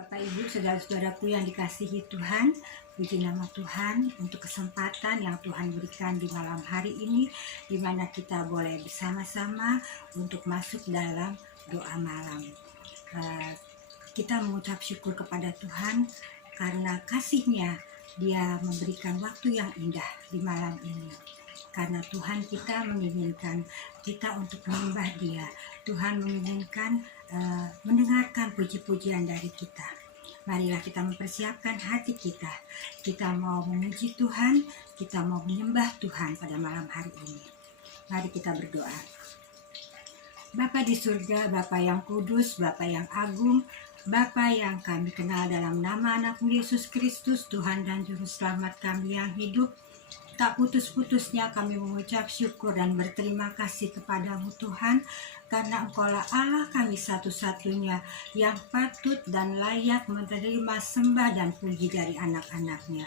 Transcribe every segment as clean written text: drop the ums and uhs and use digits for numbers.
Bapak Ibu, saudara-saudaraku yang dikasihi Tuhan, puji nama Tuhan untuk kesempatan yang Tuhan berikan di malam hari ini, di mana kita boleh bersama-sama untuk masuk dalam doa malam. Kita mengucap syukur kepada Tuhan karena kasih-Nya Dia memberikan waktu yang indah di malam ini. Karena Tuhan kita menginginkan kita untuk menyembah Dia. Tuhan menginginkan mendengarkan puji-pujian dari kita. Marilah kita mempersiapkan hati kita. Kita mau memuji Tuhan, kita mau menyembah Tuhan pada malam hari ini. Mari kita berdoa. Bapa di surga, Bapa yang kudus, Bapa yang agung, Bapa yang kami kenal dalam nama anak-Mu Yesus Kristus, Tuhan dan Juru Selamat kami yang hidup. Tak putus-putusnya kami mengucap syukur dan berterima kasih kepadamu Tuhan, karena Engkaulah Allah kami satu-satunya yang patut dan layak menerima sembah dan puji dari anak-anak-Nya.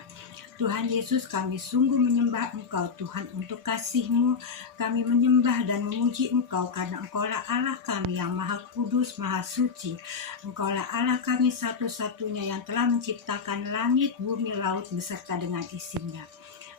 Tuhan Yesus, kami sungguh menyembah Engkau Tuhan untuk kasih-Mu. Kami menyembah dan memuji Engkau karena Engkaulah Allah kami yang maha kudus, maha suci. Engkaulah Allah kami satu-satunya yang telah menciptakan langit, bumi, laut beserta dengan isinya.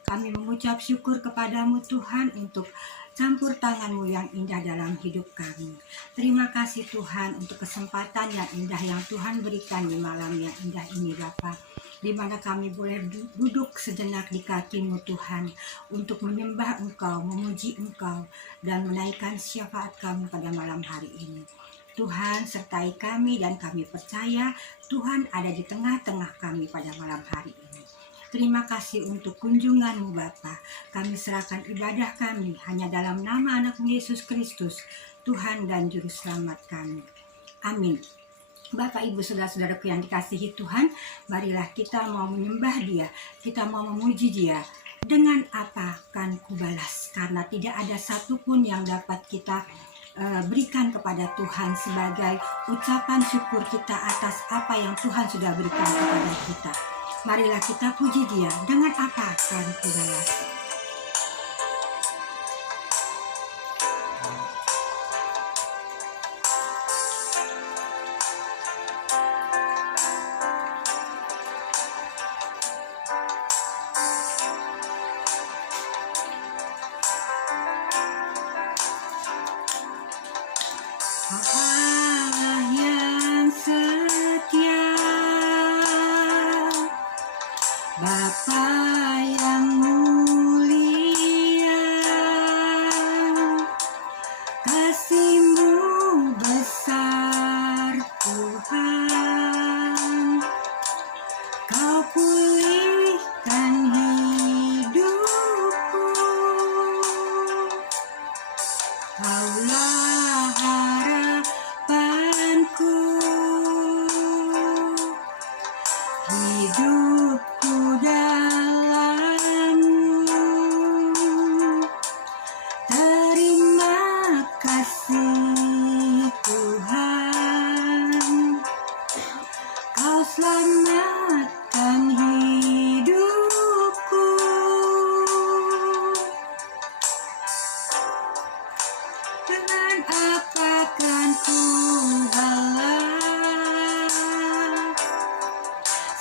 Kami mengucap syukur kepadamu Tuhan untuk campur tangan-Mu yang indah dalam hidup kami. Terima kasih Tuhan untuk kesempatan yang indah yang Tuhan berikan di malam yang indah ini Bapa, di mana kami boleh duduk sejenak di kaki-Mu Tuhan untuk menyembah Engkau, memuji Engkau, dan menaikkan syafaat kami pada malam hari ini. Tuhan sertai kami dan kami percaya Tuhan ada di tengah-tengah kami pada malam hari ini. Terima kasih untuk kunjungan-Mu Bapa. Kami serahkan ibadah kami hanya dalam nama anak-Mu Yesus Kristus, Tuhan dan Juru Selamat kami. Amin. Bapak, Ibu, saudara-saudaraku yang dikasihi Tuhan, marilah kita mau menyembah Dia, kita mau memuji Dia. Dengan apa akan kubalas? Karena tidak ada satupun yang dapat kita berikan kepada Tuhan sebagai ucapan syukur kita atas apa yang Tuhan sudah berikan kepada kita. Marilah kita puji Dia, dengan apa akan kubalas? Allah yang setia, Bapa yang mulia, kasih-Mu besar Tuhan, Kau pulihkan hidupku, Kaulah harapanku, hidupku dalam-Mu. Terima kasih Tuhan, Kau selamatkan hidupku. Dengan apa kan ku balas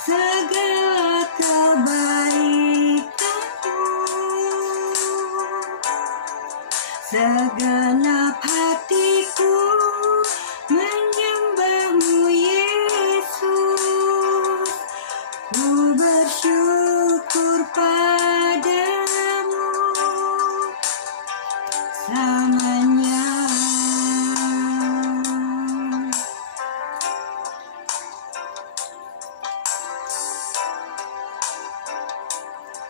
segala kebaikan-Mu? Segenap hatiku menyembah-Mu Yesus, ku bersyukur padamu selamanya.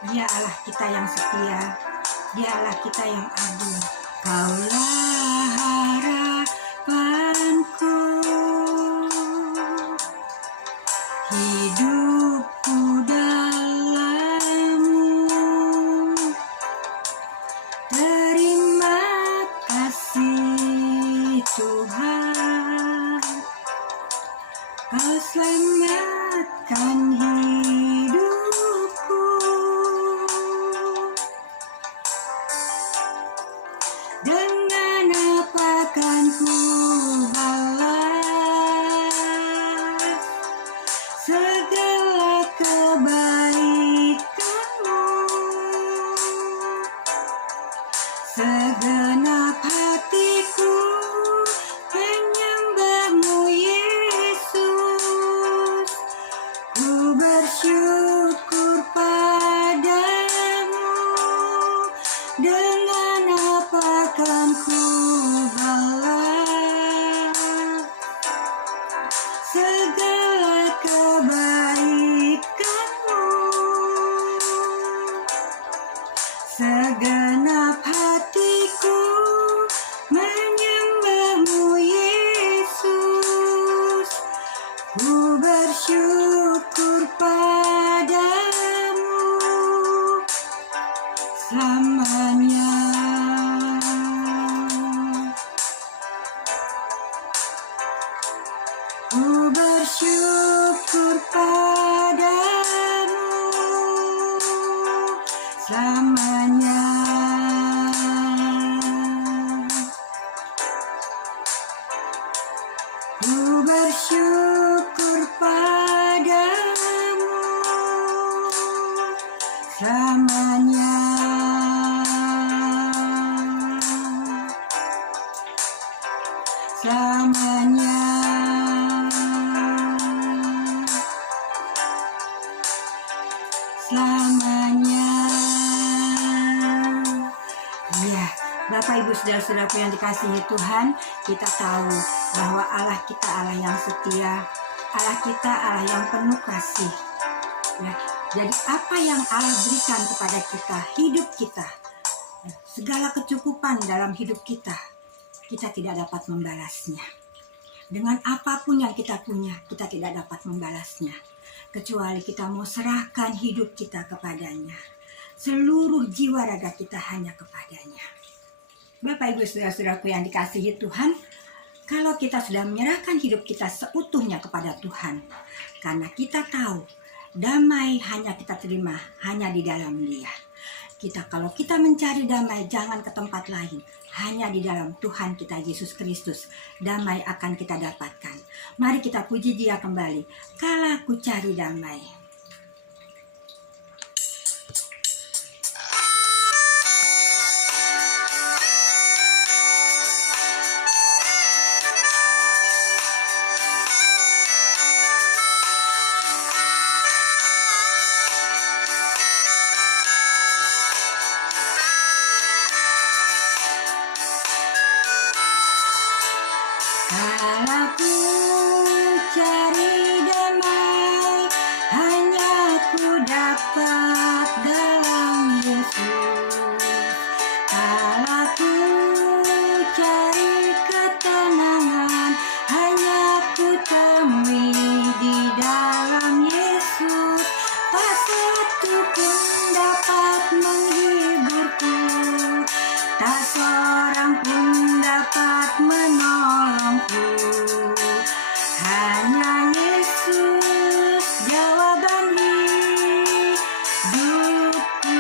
Dia Allah kita yang setia, Dia Allah kita yang agung. Kaulah harapanku, hidupku dalam-Mu. Terima kasih Tuhan, Kau selamatkan hidupku. Dengan apa kan ku balas segala kebaikan-Mu. Segenap hatiku menyembah-Mu Yesus. Ku bersyukur padamu, dengan apa kan ku balas segala kebaikan-Mu. Segenap hatiku menyembah-Mu Yesus. Ku bersyukur padamu selamanya. Ku bersyukur padamu selamanya. Ku bersyukur padamu selamanya. Selamanya. Selamanya. Ya, Bapak Ibu Saudara-saudaraku yang dikasihi Tuhan, kita tahu bahwa Allah kita Allah yang setia, Allah kita Allah yang penuh kasih. Ya, jadi apa yang Allah berikan kepada kita, hidup kita, segala kecukupan dalam hidup kita tidak dapat membalasnya. Dengan apapun yang kita punya, kita tidak dapat membalasnya. Kecuali kita mau serahkan hidup kita kepadanya. Seluruh jiwa raga kita hanya kepadanya. Bapak Ibu Saudara-saudaraku yang dikasihi Tuhan, kalau kita sudah menyerahkan hidup kita seutuhnya kepada Tuhan, karena kita tahu damai hanya kita terima hanya di dalam Dia. Kalau kita mencari damai, jangan ke tempat lain, hanya di dalam Tuhan kita Yesus Kristus damai akan kita dapatkan. Mari kita puji Dia kembali. Kala ku cari damai. Kala ku cari damai, hanya ku dapat dalam Yesus. Kala ku cari ketenangan, hanya ku temui di dalam Yesus. Tak satu pun dapat menghiburku, tak seorang pun dapat menolongku. Hanya Yesus jawaban hidupku.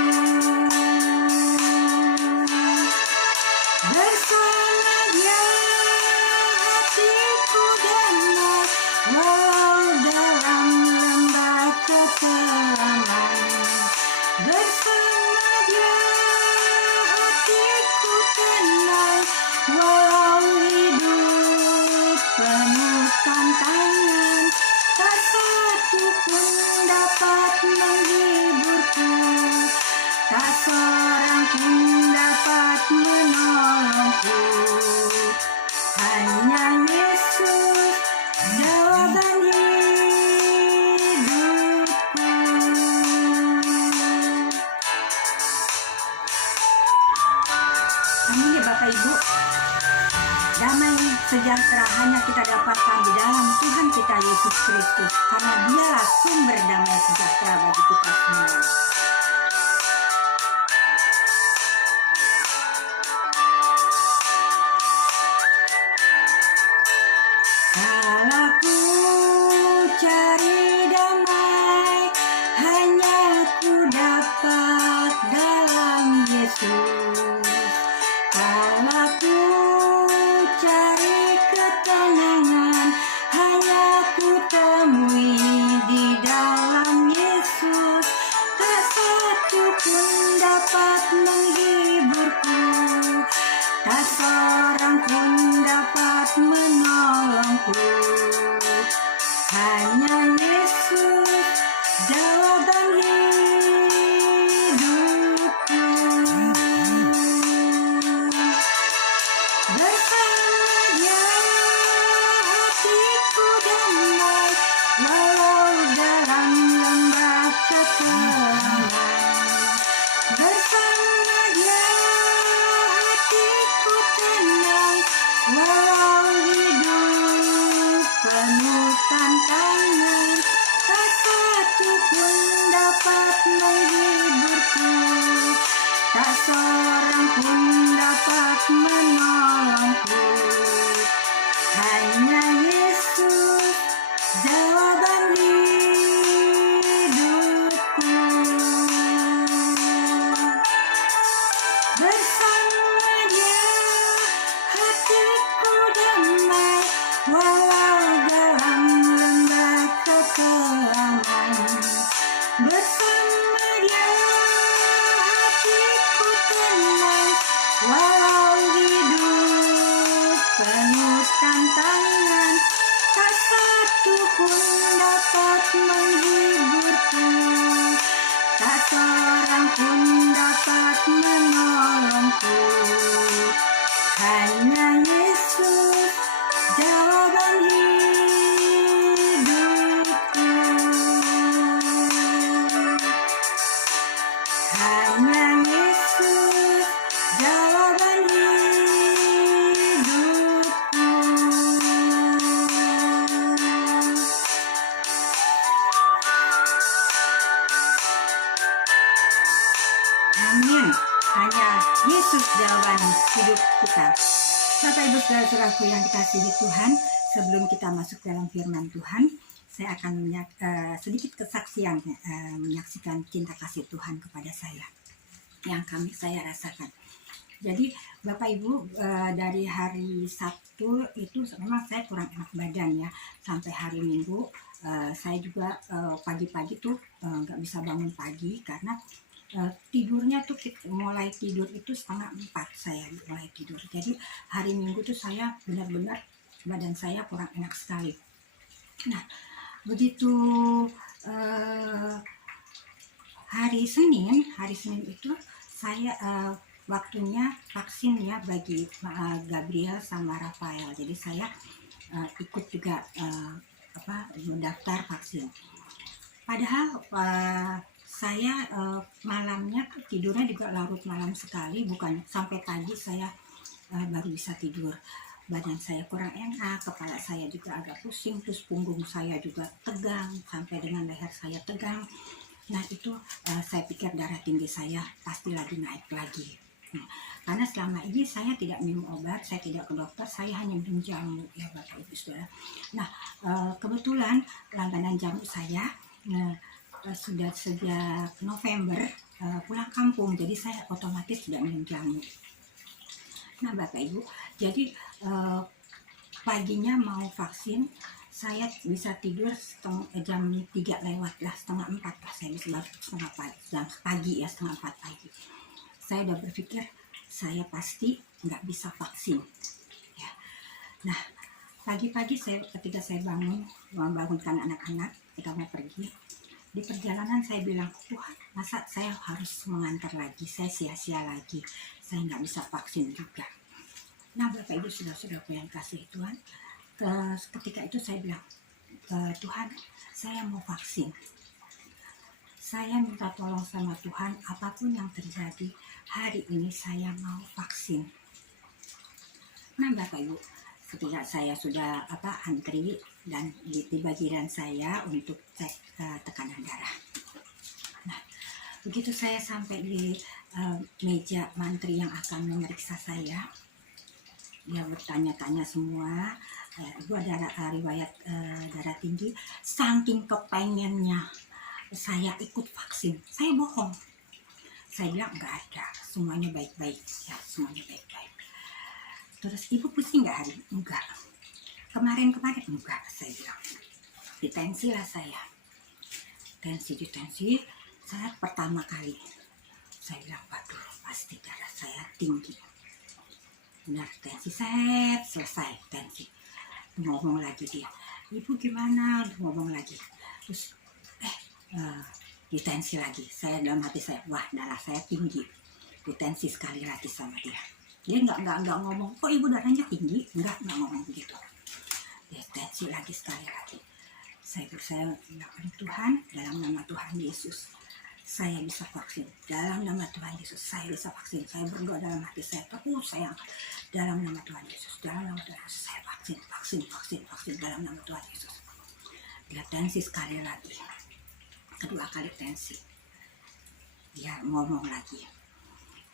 Bersama Dia hatiku damai, walau dalam lembah kekelaman. Bersama Dia hatiku tenang, walau hidup penuh tantangan. Tak satu pun dapat menghiburku, tak seorang pun dapat menolongku. Hanya Yesus jawaban hidupku. Amin ya Bapak Ibu. Damai sejahtera hanya kita dapatkan di dalam Tuhan kita Yesus Kristus, karena Dialah sumber damai sejahtera bagi kita semua. Kala ku cari damai, hanya ku dapat dalam Yesus. Kala ku cari ketenangan, hanya ku temui di Hanya Yesus jawaban hidupku. Bersama Dia hatiku damai, walau dalam lembah kekelaman. Bersama Dia hatiku tenang, walau hidup penuh tantangan. Tak satu pun dapat menghiburku, tak seorang pun dapat menolongku. Hanya Yesus jawaban hidupku. Bersama Dia hatiku damai, walau dalam lembah kekelaman. Bersama Dia hatiku tenang, walau hidup penuh tantangan. Tak satu pun dapat menghiburku, tak seorang pun dapat menolongku. Hanya Yesus jawaban hidupku. Hanya Yesus jawaban hidupku. Amin. Hanya Yesus jawaban hidup kita. Bapak Ibu saudara-saudaraku yang dikasihi Tuhan, sebelum kita masuk dalam firman Tuhan, saya akan sedikit kesaksian menyaksikan cinta kasih Tuhan kepada saya yang saya rasakan. Jadi Bapak Ibu, dari hari Sabtu itu memang saya kurang enak badan ya, sampai hari Minggu saya juga pagi-pagi tuh nggak bisa bangun pagi karena tidurnya tuh mulai tidur itu 3:30 saya mulai tidur. Jadi hari Minggu tuh saya benar-benar badan saya kurang enak sekali. Nah, begitu hari Senin itu saya waktunya vaksin ya bagi Gabriel sama Rafael. Jadi saya ikut juga mendaftar vaksin. Padahal saya malamnya tidurnya juga larut malam sekali, bukan sampai pagi saya baru bisa tidur. Badan saya kurang enak, kepala saya juga agak pusing, terus punggung saya juga tegang, sampai dengan leher saya tegang. Nah itu saya pikir darah tinggi saya pasti lagi naik lagi. Karena selama ini saya tidak minum obat, saya tidak ke dokter, saya hanya minum jamu ya Bapak Ibu Saudara. Nah kebetulan langganan jamu saya sudah sejak November pulang kampung, jadi saya otomatis tidak minum jamu. Nah Bapak Ibu, jadi paginya mau vaksin, saya bisa tidur jam 3 lewat lah, 3:30 lah, saya bisa setengah pagi ya, 3:30 pagi. Saya udah berpikir saya pasti nggak bisa vaksin ya. Nah pagi-pagi ketika saya membangunkan anak-anak ketika mau pergi, di perjalanan saya bilang, Tuhan masa saya harus mengantar lagi, saya sia-sia lagi, saya nggak bisa vaksin juga. Nah Bapak Ibu saudara-saudaraku yang kasih Tuhan, ketika itu saya bilang, Tuhan saya mau vaksin, saya minta tolong sama Tuhan, apapun yang terjadi hari ini saya mau vaksin. Nah Bapak Ibu, ketika saya sudah antri dan tiba giliran saya untuk cek tekanan darah. Nah begitu saya sampai di meja mantri yang akan memeriksa saya, dia bertanya-tanya semua, Ibu ada riwayat darah tinggi. Saking kepengennya saya ikut vaksin, saya bohong, saya bilang nggak ada, semuanya baik-baik ya, semuanya baik-baik. Terus Ibu pusing nggak hari ini? Enggak. Kemarin enggak, saya bilang. Ditensi lah saya. Tensi, saya pertama kali. Saya bilang, waduh pasti darah saya tinggi. Benar, tensi saya selesai, tensi. Ngomong lagi dia, ibu gimana, ngomong lagi. Terus ditensi lagi. Saya dalam hati saya, wah darah saya tinggi. Ditensi sekali lagi sama dia. Dia nggak ngomong, kok ibu darahnya tinggi? Nggak ngomong begitu. Ditensi lagi sekali lagi. Saya bilang, Tuhan, dalam nama Tuhan Yesus, saya bisa vaksin. Dalam nama Tuhan Yesus, saya bisa vaksin. Saya berdoa dalam hati saya, terus saya angkat. Dalam nama Tuhan Yesus, dalam nama Tuhan Yesus, saya vaksin dalam nama Tuhan Yesus. Dia tensi sekali lagi. Kedua kali tensi. Dia ngomong lagi.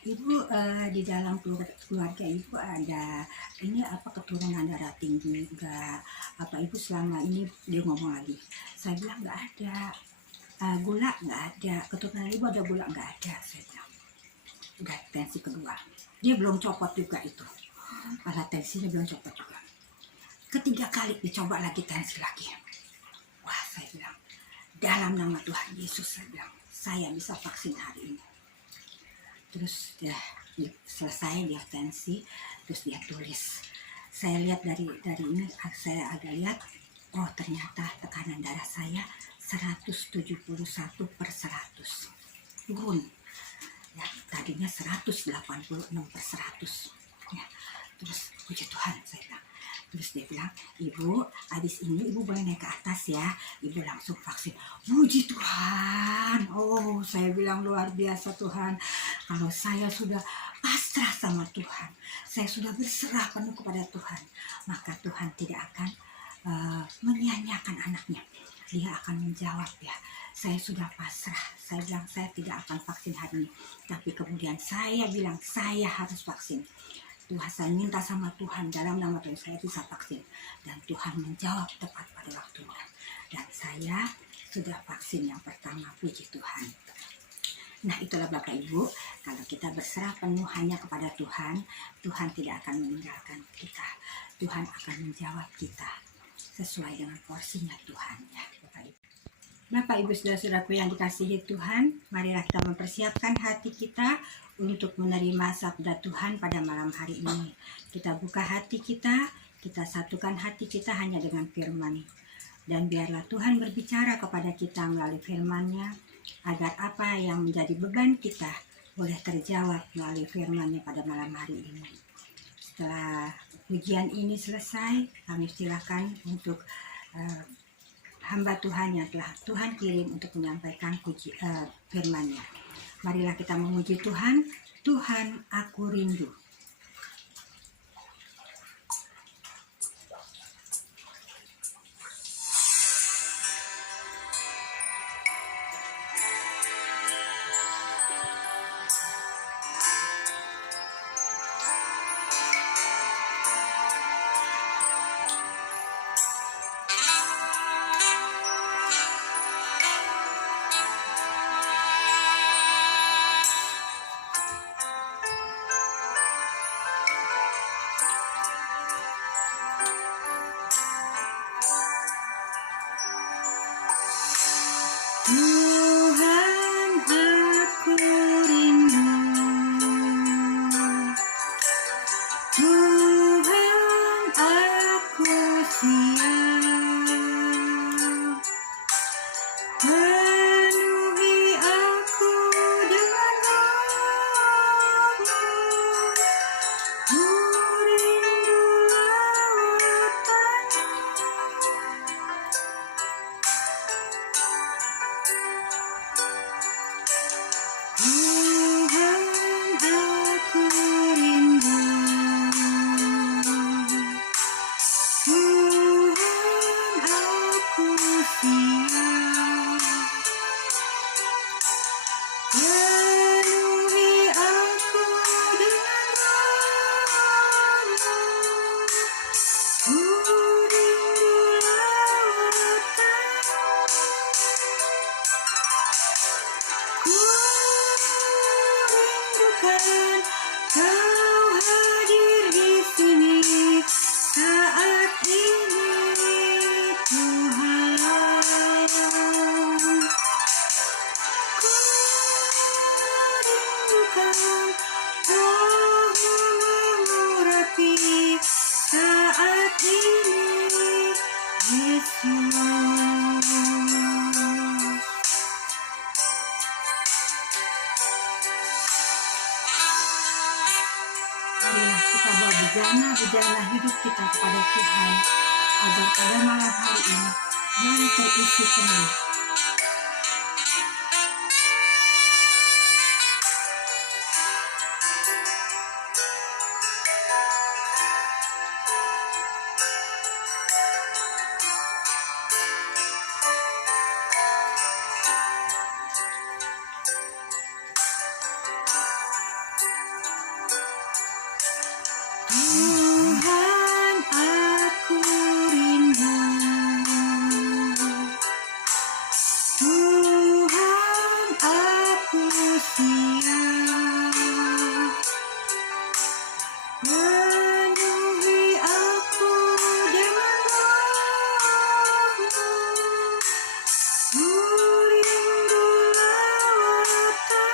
Ibu, di dalam keluarga ibu ada ini apa keturunan darah tinggi enggak, apa ibu selama ini, dia ngomong lagi. Saya bilang nggak ada. Gula nggak ada, keturunan ibu ada gula nggak ada, saya bilang. Udah tensi kedua, dia belum copot juga itu, pada tensinya belum copot juga. Ketiga kali dicoba lagi tensi lagi. Wah, saya bilang dalam nama Tuhan Yesus, saya bilang saya bisa vaksin hari ini. Terus dia selesai dia tensi, terus dia tulis. Saya lihat dari ini, saya agak lihat, oh ternyata tekanan darah saya 171/100, turun. Ya, tadinya 186/100. Ya, terus puji Tuhan, saya bilang. Terus dia bilang, ibu habis ini ibu boleh naik ke atas ya, ibu langsung vaksin. Puji Tuhan. Oh, saya bilang luar biasa Tuhan. Kalau saya sudah pasrah sama Tuhan, saya sudah berserah penuh kepada Tuhan, maka Tuhan tidak akan menyia-nyiakan anaknya. Dia akan menjawab, ya, saya sudah pasrah. Saya bilang saya tidak akan vaksin hari ini, tapi kemudian saya bilang saya harus vaksin. Tuhan, saya minta sama Tuhan dalam nama Tuhan saya bisa vaksin, dan Tuhan menjawab tepat pada waktunya, dan saya sudah vaksin yang pertama. Puji Tuhan. Nah, itulah Bapak Ibu, kalau kita berserah penuh hanya kepada Tuhan, Tuhan tidak akan meninggalkan kita. Tuhan akan menjawab kita sesuai dengan porsinya Tuhan, ya Bapak Ibu. Bapak Ibu saudara-saudaraku yang dikasihi Tuhan, marilah kita mempersiapkan hati kita untuk menerima sabda Tuhan pada malam hari ini. Kita buka hati kita satukan hati kita hanya dengan firman. Dan biarlah Tuhan berbicara kepada kita melalui firman-Nya, agar apa yang menjadi beban kita boleh terjawab melalui firman-Nya pada malam hari ini. Setelah ujian ini selesai, kami silakan untuk hamba Tuhan yang telah Tuhan kirim untuk menyampaikan firman-Nya. Marilah kita memuji Tuhan. Tuhan, aku rindu. Tuhan, aku rindu. Tuhan, aku siap. Penuhi aku dengan roh-Mu. Ku rindu lawatan-Mu. Tuhan, aku rindu. Tuhan, aku siap. Penuhi aku dengan roh-Mu. Ku rindu lawatan-Mu. Ku rindukan Kau hadir di sini saat ini, Tuhan. Ku rindukan Roh-Mu mengurapi saat ini, Yesus. ajarlah hidup kita kepada Tuhan, agar pada malam hari ini boleh terisi penuh. Tuhan, aku rindu. Tuhan, aku siap. Penuhi aku dengan Roh-Mu. Ku rindu lawatan.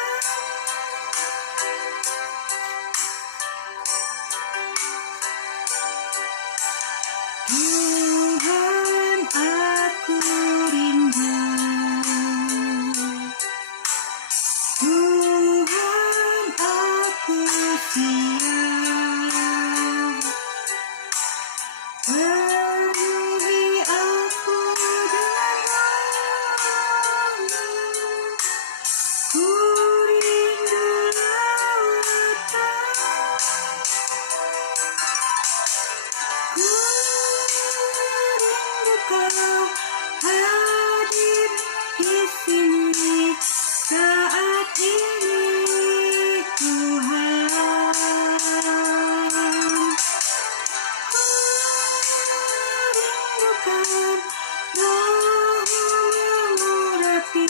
Tuhan, aku rindu. Tuhan, aku siap. Penuhi aku dengan Roh-Mu. Ku rindu lawatan. Ku rindu Kau hadir di sini saat ini, Tuhan. Ku rindukan Roh-Mu mengurapi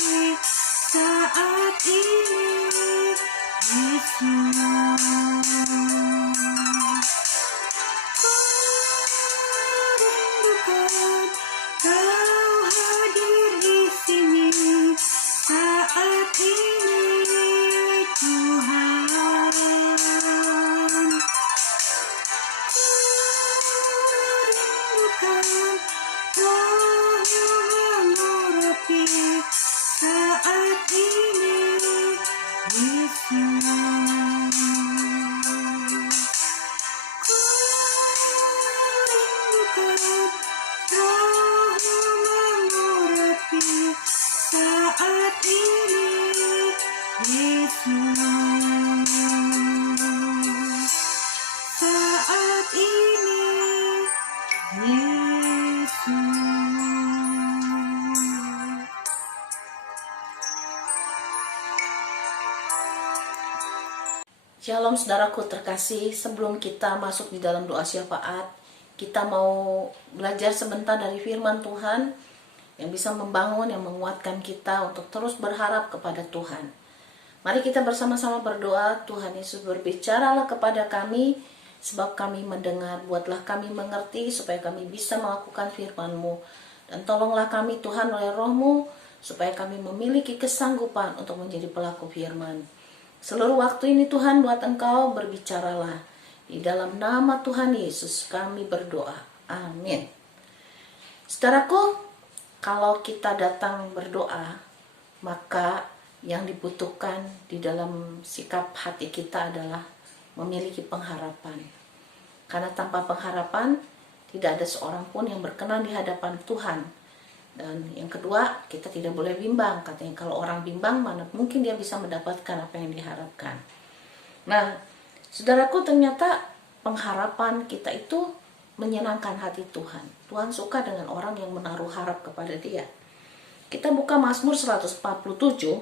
saat ini, Yesus. Ku rindukan Kau hadir di sini saat ini, Tuhan. Ku rindukan Roh-Mu mengurapi saat ini, Yesus. Ku rindukan Roh-Mu mengurapi saat ini, Yesus. Saat ini, Yesus. Shalom saudaraku terkasih, sebelum kita masuk di dalam doa syafaat, kita mau belajar sebentar dari firman Tuhan yang bisa membangun, yang menguatkan kita untuk terus berharap kepada Tuhan. Mari kita bersama-sama berdoa. Tuhan Yesus, berbicaralah kepada kami, sebab kami mendengar. Buatlah kami mengerti supaya kami bisa melakukan firman-Mu. Dan tolonglah kami Tuhan oleh Roh-Mu, supaya kami memiliki kesanggupan untuk menjadi pelaku firman. Seluruh waktu ini Tuhan, buat Engkau berbicaralah. Di dalam nama Tuhan Yesus kami berdoa. Amin. Saudaraku, kalau kita datang berdoa, maka yang dibutuhkan di dalam sikap hati kita adalah memiliki pengharapan. Karena tanpa pengharapan, tidak ada seorang pun yang berkenan di hadapan Tuhan. Dan yang kedua, kita tidak boleh bimbang. Katanya kalau orang bimbang, mana mungkin dia bisa mendapatkan apa yang diharapkan. Nah, saudaraku, ternyata pengharapan kita itu menyenangkan hati Tuhan. Tuhan suka dengan orang yang menaruh harap kepada Dia. Kita buka Mazmur 147,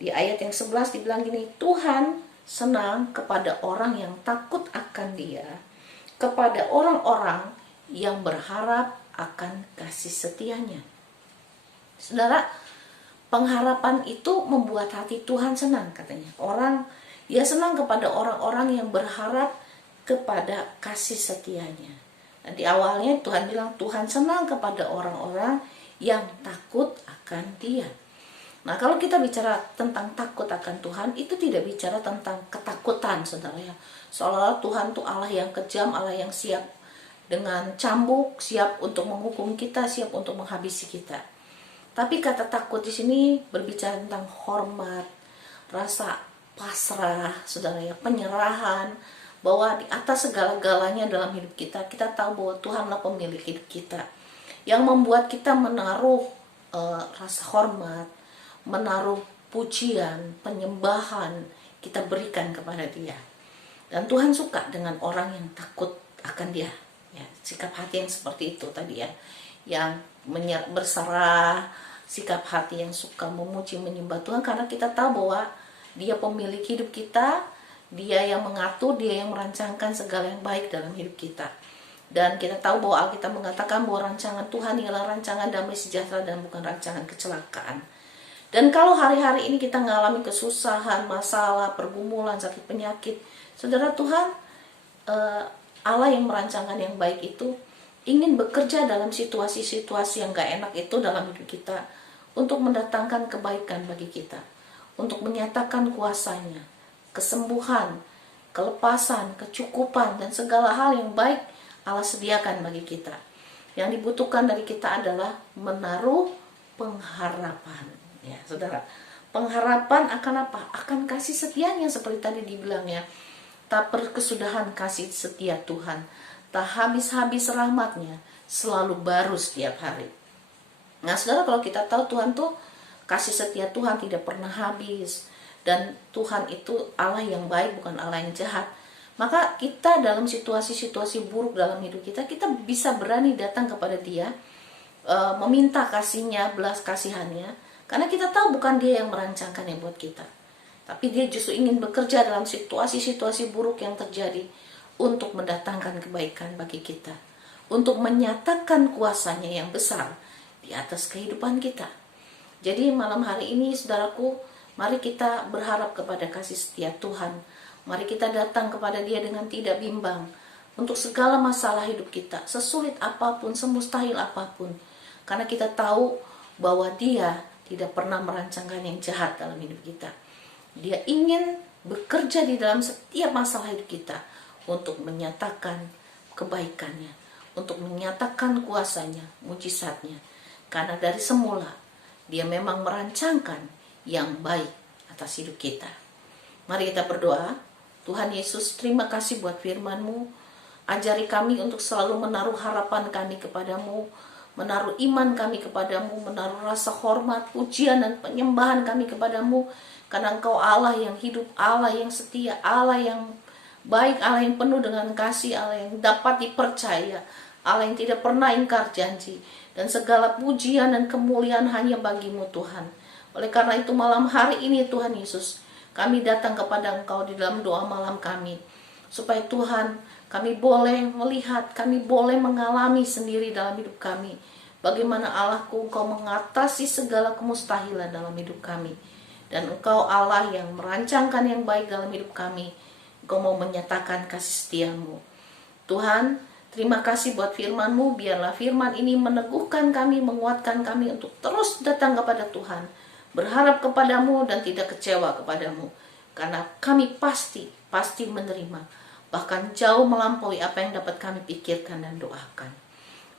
di ayat yang 11 dibilang gini, Tuhan senang kepada orang yang takut akan Dia, kepada orang-orang yang berharap akan kasih setianya. Saudara, pengharapan itu membuat hati Tuhan senang katanya. Ia senang kepada orang-orang yang berharap kepada kasih setianya. Dan di awalnya Tuhan bilang Tuhan senang kepada orang-orang yang takut akan Dia. Nah, kalau kita bicara tentang takut akan Tuhan, itu tidak bicara tentang ketakutan, saudara ya. Seolah-olah Tuhan itu Allah yang kejam, Allah yang siap dengan cambuk, siap untuk menghukum kita, siap untuk menghabisi kita. Tapi kata takut di sini berbicara tentang hormat, rasa pasrah, saudara ya, penyerahan, bahwa di atas segala-galanya dalam hidup kita, kita tahu bahwa Tuhanlah pemilik hidup kita, yang membuat kita menaruh rasa hormat, menaruh pujian, penyembahan kita berikan kepada Dia. Dan Tuhan suka dengan orang yang takut akan Dia, ya, sikap hati yang seperti itu tadi ya, yang berserah, sikap hati yang suka memuji menyembah Tuhan, karena kita tahu bahwa Dia pemilik hidup kita, Dia yang mengatur, Dia yang merancangkan segala yang baik dalam hidup kita. Dan kita tahu bahwa Alkitab mengatakan bahwa rancangan Tuhan ialah rancangan damai sejahtera dan bukan rancangan kecelakaan. Dan kalau hari-hari ini kita mengalami kesusahan, masalah, pergumulan, sakit penyakit, saudara, Tuhan Allah yang merancangkan yang baik itu ingin bekerja dalam situasi-situasi yang gak enak itu dalam hidup kita, untuk mendatangkan kebaikan bagi kita, untuk menyatakan kuasanya, kesembuhan, kelepasan, kecukupan, dan segala hal yang baik Allah sediakan bagi kita. Yang dibutuhkan dari kita adalah menaruh pengharapan, ya saudara. Pengharapan akan apa? Akan kasih setianya, seperti tadi dibilangnya, tak berkesudahan kasih setia Tuhan, tak habis-habis rahmatnya, selalu baru setiap hari. Nah saudara, kalau kita tahu Tuhan tuh, kasih setia Tuhan tidak pernah habis, dan Tuhan itu Allah yang baik, bukan Allah yang jahat, maka kita dalam situasi-situasi buruk dalam hidup kita, kita bisa berani datang kepada Dia, meminta kasih-Nya, belas kasihannya, karena kita tahu bukan Dia yang merancangkan yang buat kita, tapi Dia justru ingin bekerja dalam situasi-situasi buruk yang terjadi untuk mendatangkan kebaikan bagi kita, untuk menyatakan kuasanya yang besar di atas kehidupan kita. Jadi malam hari ini saudaraku, mari kita berharap kepada kasih setia Tuhan. Mari kita datang kepada Dia dengan tidak bimbang untuk segala masalah hidup kita, sesulit apapun, semustahil apapun, karena kita tahu bahwa Dia tidak pernah merancangkan yang jahat dalam hidup kita. Dia ingin bekerja di dalam setiap masalah hidup kita untuk menyatakan kebaikannya, untuk menyatakan kuasanya, mujizatnya, karena dari semula Dia memang merancangkan yang baik atas hidup kita. Mari kita berdoa. Tuhan Yesus, terima kasih buat firman-Mu. Ajari kami untuk selalu menaruh harapan kami kepadamu, menaruh iman kami kepadamu, menaruh rasa hormat, pujian, dan penyembahan kami kepadamu, karena Engkau Allah yang hidup, Allah yang setia, Allah yang baik, Allah yang penuh dengan kasih, Allah yang dapat dipercaya, Allah yang tidak pernah ingkar janji, dan segala pujian dan kemuliaan hanya bagi-Mu Tuhan. Oleh karena itu malam hari ini Tuhan Yesus, kami datang kepada Engkau di dalam doa malam kami, supaya Tuhan, kami boleh melihat, kami boleh mengalami sendiri dalam hidup kami, bagaimana Allahku, Engkau mengatasi segala kemustahilan dalam hidup kami. Dan Engkau Allah yang merancangkan yang baik dalam hidup kami. Engkau mau menyatakan kasih setia-Mu. Tuhan, terima kasih buat firman-Mu. Biarlah firman ini meneguhkan kami, menguatkan kami untuk terus datang kepada Tuhan, berharap kepadamu dan tidak kecewa kepadamu, karena kami pasti menerima, bahkan jauh melampaui apa yang dapat kami pikirkan dan doakan.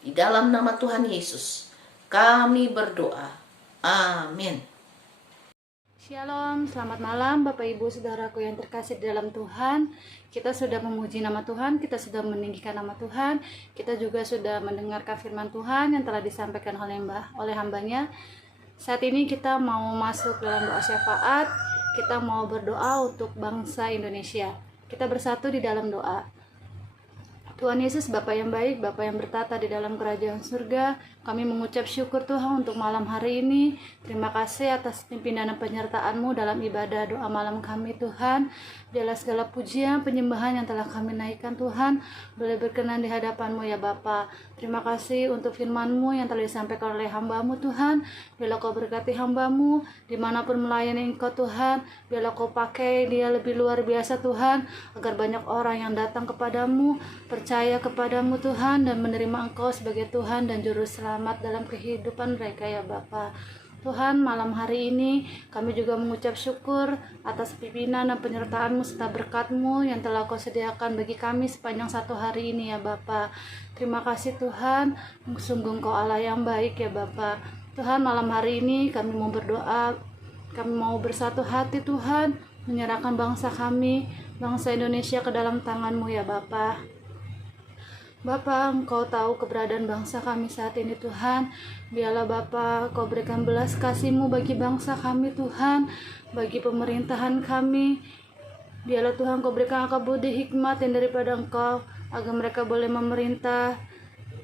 Di dalam nama Tuhan Yesus kami berdoa, amin. Shalom, selamat malam Bapak Ibu Saudaraku yang terkasih di dalam Tuhan. Kita sudah memuji nama Tuhan, kita sudah meninggikan nama Tuhan, kita juga sudah mendengarkan firman Tuhan yang telah disampaikan oleh hambanya. Saat ini kita mau masuk dalam doa syafaat. Kita mau berdoa untuk bangsa Indonesia. Kita bersatu di dalam doa. Tuhan Yesus, Bapa yang baik, Bapa yang bertata di dalam kerajaan surga, kami mengucap syukur Tuhan untuk malam hari ini. Terima kasih atas pimpinan dan penyertaan-Mu dalam ibadah doa malam kami Tuhan. Biarlah segala pujian, penyembahan yang telah kami naikkan Tuhan, boleh berkenan di hadapan-Mu ya Bapa. Terima kasih untuk firman-Mu yang telah disampaikan oleh hamba-Mu Tuhan. Biarlah Kau berkati hamba-Mu dimanapun melayani Engkau Tuhan. Biarlah Kau pakai dia lebih luar biasa Tuhan, agar banyak orang yang datang kepadamu, percaya kepadamu Tuhan, dan menerima Engkau sebagai Tuhan dan Juru Selamat dalam kehidupan mereka ya Bapa. Tuhan, malam hari ini kami juga mengucap syukur atas pimpinan dan penyertaan-Mu serta berkat-Mu yang telah Kau sediakan bagi kami sepanjang satu hari ini ya Bapa. Terima kasih Tuhan, sungguh Engkau Allah yang baik ya Bapa. Tuhan, malam hari ini kami mau berdoa, kami mau bersatu hati Tuhan, menyerahkan bangsa kami, bangsa Indonesia ke dalam tangan-Mu ya Bapa. Bapa, Engkau tahu keberadaan bangsa kami saat ini Tuhan. Biarlah Bapa, Kau berikan belas kasih-Mu bagi bangsa kami Tuhan, bagi pemerintahan kami. Biarlah Tuhan Kau berikan akal budi hikmat yang daripada Engkau, agar mereka boleh memerintah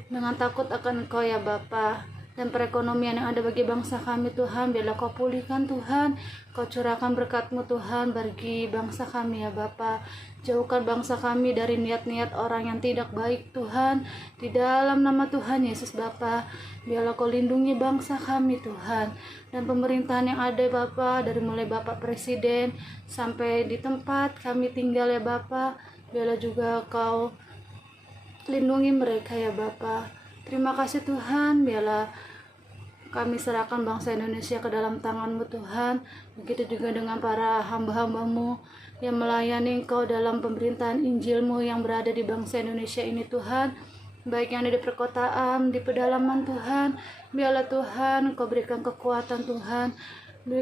dengan takut akan Engkau ya Bapa. Dan perekonomian yang ada bagi bangsa kami Tuhan, biarlah Kau pulihkan Tuhan. Kau curahkan berkat-Mu Tuhan bagi bangsa kami ya Bapa. Jauhkan bangsa kami dari niat-niat orang yang tidak baik Tuhan. Di dalam nama Tuhan Yesus Bapa, biarlah Kau lindungi bangsa kami Tuhan. Dan pemerintahan yang ada Bapa, dari mulai Bapak Presiden sampai di tempat kami tinggal ya Bapa, biarlah juga Kau lindungi mereka ya Bapa. Terima kasih Tuhan, biarlah kami serahkan bangsa Indonesia ke dalam tangan-Mu Tuhan. Begitu juga dengan para hamba-hamba-Mu yang melayani Engkau dalam pemerintahan Injil-Mu yang berada di bangsa Indonesia ini Tuhan. Baik yang ada di perkotaan, di pedalaman Tuhan. Biarlah Tuhan Kau berikan kekuatan Tuhan.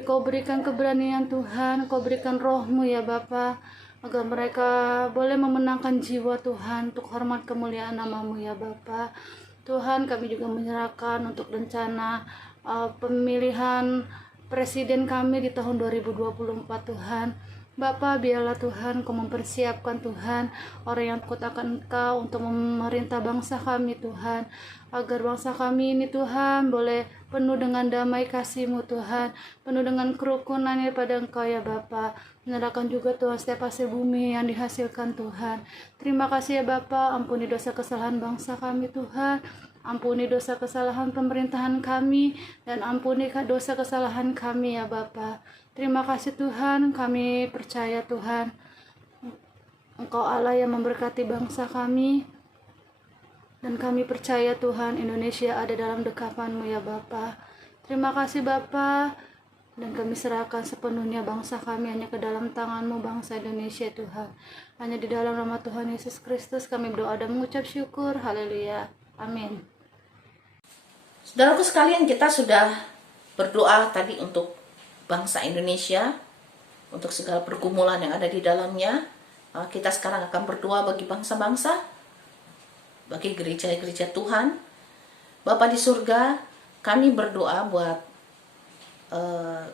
Kau berikan keberanian Tuhan. Kau berikan roh-Mu ya Bapa, agar mereka boleh memenangkan jiwa Tuhan untuk hormat kemuliaan nama-Mu ya Bapa. Tuhan, kami juga menyerahkan untuk rencana pemilihan presiden kami di tahun 2024 Tuhan. Bapa, biarlah Tuhan Kau mempersiapkan Tuhan orang yang takut akan Engkau untuk memerintah bangsa kami Tuhan, agar bangsa kami ini Tuhan boleh penuh dengan damai kasih-Mu Tuhan, penuh dengan kerukunan daripada Engkau ya Bapa. Menyerahkan juga Tuhan setiap hasil bumi yang dihasilkan Tuhan. Terima kasih ya Bapa, ampuni dosa kesalahan bangsa kami Tuhan, ampuni dosa kesalahan pemerintahan kami, dan ampuni dosa kesalahan kami ya Bapa. Terima kasih Tuhan, kami percaya Tuhan Engkau Allah yang memberkati bangsa kami, dan kami percaya Tuhan Indonesia ada dalam dekapan-Mu ya Bapa. Terima kasih Bapa, dan kami serahkan sepenuhnya bangsa kami hanya ke dalam tangan-Mu, bangsa Indonesia Tuhan. Hanya di dalam nama Tuhan Yesus Kristus kami berdoa dan mengucap syukur. Haleluya. Amin. Saudaraku sekalian, kita sudah berdoa tadi untuk bangsa Indonesia, untuk segala pergumulan yang ada di dalamnya. Kita sekarang akan berdoa bagi bangsa-bangsa, bagi gereja-gereja Tuhan. Bapa di surga, kami berdoa buat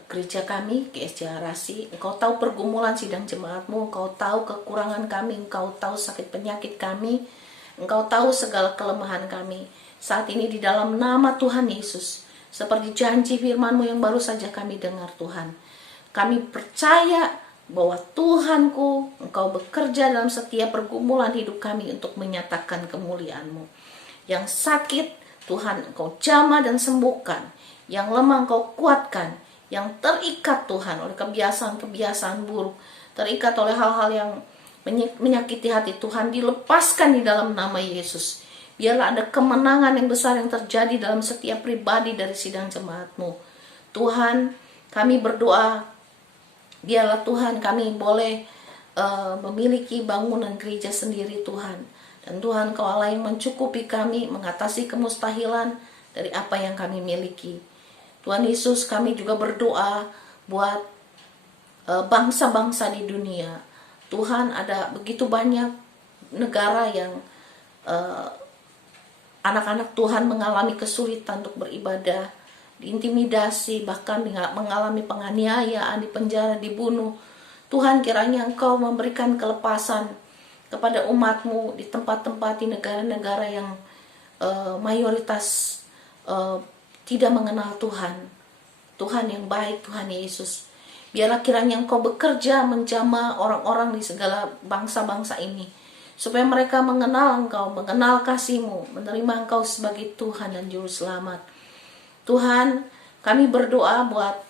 gereja kami, GSJ Harasi. Engkau tahu pergumulan sidang jemaat-Mu, Engkau tahu kekurangan kami, Engkau tahu sakit penyakit kami, Engkau tahu segala kelemahan kami. Saat ini di dalam nama Tuhan Yesus, seperti janji firman-Mu yang baru saja kami dengar Tuhan, kami percaya bahwa Tuhanku, Engkau bekerja dalam setiap pergumulan hidup kami untuk menyatakan kemuliaan-Mu. Yang sakit Tuhan Engkau jamah dan sembuhkan, yang lemah Engkau kuatkan, yang terikat Tuhan oleh kebiasaan-kebiasaan buruk, terikat oleh hal-hal yang menyakiti hati Tuhan, dilepaskan di dalam nama Yesus. Biarlah ada kemenangan yang besar yang terjadi dalam setiap pribadi dari sidang jemaat-Mu. Tuhan, kami berdoa, biarlah Tuhan kami boleh memiliki bangunan gereja sendiri Tuhan. Dan Tuhan Kau Allah yang mencukupi kami, mengatasi kemustahilan dari apa yang kami miliki. Tuhan Yesus, kami juga berdoa buat bangsa-bangsa di dunia. Tuhan, ada begitu banyak negara yang anak-anak Tuhan mengalami kesulitan untuk beribadah, diintimidasi, bahkan mengalami penganiayaan, dipenjara, dibunuh. Tuhan, kiranya Engkau memberikan kelepasan kepada umat-Mu di tempat-tempat, di negara-negara yang mayoritas tidak mengenal Tuhan. Tuhan yang baik, Tuhan Yesus. Biarlah kiranya Engkau bekerja menjamah orang-orang di segala bangsa-bangsa ini, supaya mereka mengenal Engkau, mengenal kasih-Mu, menerima Engkau sebagai Tuhan dan Juru Selamat. Tuhan, kami berdoa buat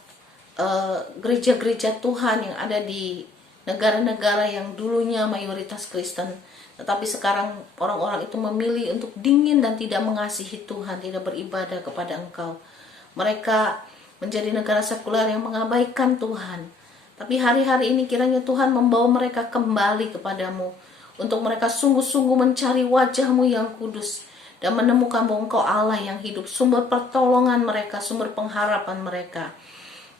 gereja-gereja Tuhan yang ada di negara-negara yang dulunya mayoritas Kristen, tetapi sekarang orang-orang itu memilih untuk dingin dan tidak mengasihi Tuhan, tidak beribadah kepada Engkau. Mereka menjadi negara sekuler yang mengabaikan Tuhan. Tapi hari-hari ini kiranya Tuhan membawa mereka kembali kepadamu, untuk mereka sungguh-sungguh mencari wajah-Mu yang kudus, dan menemukan bahwa Engkau Allah yang hidup, sumber pertolongan mereka, sumber pengharapan mereka.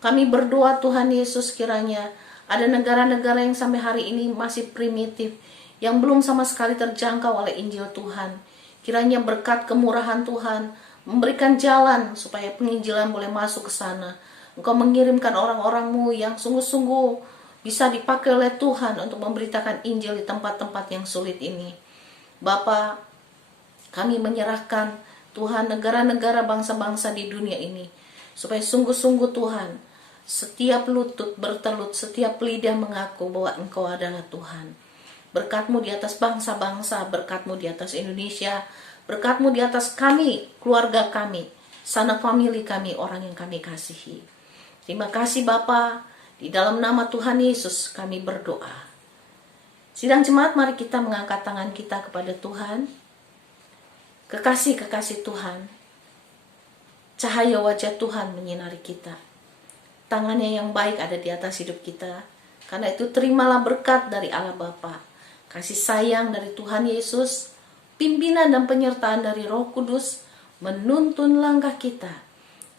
Kami berdoa Tuhan Yesus, kiranya Ada negara-negara yang sampai hari ini masih primitif, yang belum sama sekali terjangkau oleh Injil Tuhan. Kiranya berkat kemurahan Tuhan memberikan jalan supaya penginjilan boleh masuk ke sana. Engkau mengirimkan orang-orang-Mu yang sungguh-sungguh bisa dipakai oleh Tuhan untuk memberitakan Injil di tempat-tempat yang sulit ini. Bapa, kami menyerahkan Tuhan negara-negara bangsa-bangsa di dunia ini, supaya sungguh-sungguh Tuhan, setiap lutut bertelut, setiap lidah mengaku bahwa Engkau adalah Tuhan. Berkat-Mu di atas bangsa-bangsa, berkat-Mu di atas Indonesia, berkat-Mu di atas kami, keluarga kami, sanak famili kami, orang yang kami kasihi. Terima kasih Bapa, di dalam nama Tuhan Yesus kami berdoa. Sidang jemaat, mari kita mengangkat tangan kita kepada Tuhan. Kekasih-kekasih Tuhan, cahaya wajah Tuhan menyinari kita. Tangannya yang baik ada di atas hidup kita. Karena itu terimalah berkat dari Allah Bapa, kasih sayang dari Tuhan Yesus, pimpinan dan penyertaan dari Roh Kudus menuntun langkah kita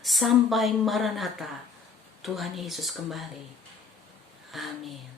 sampai Maranatha, Tuhan Yesus kembali. Amin.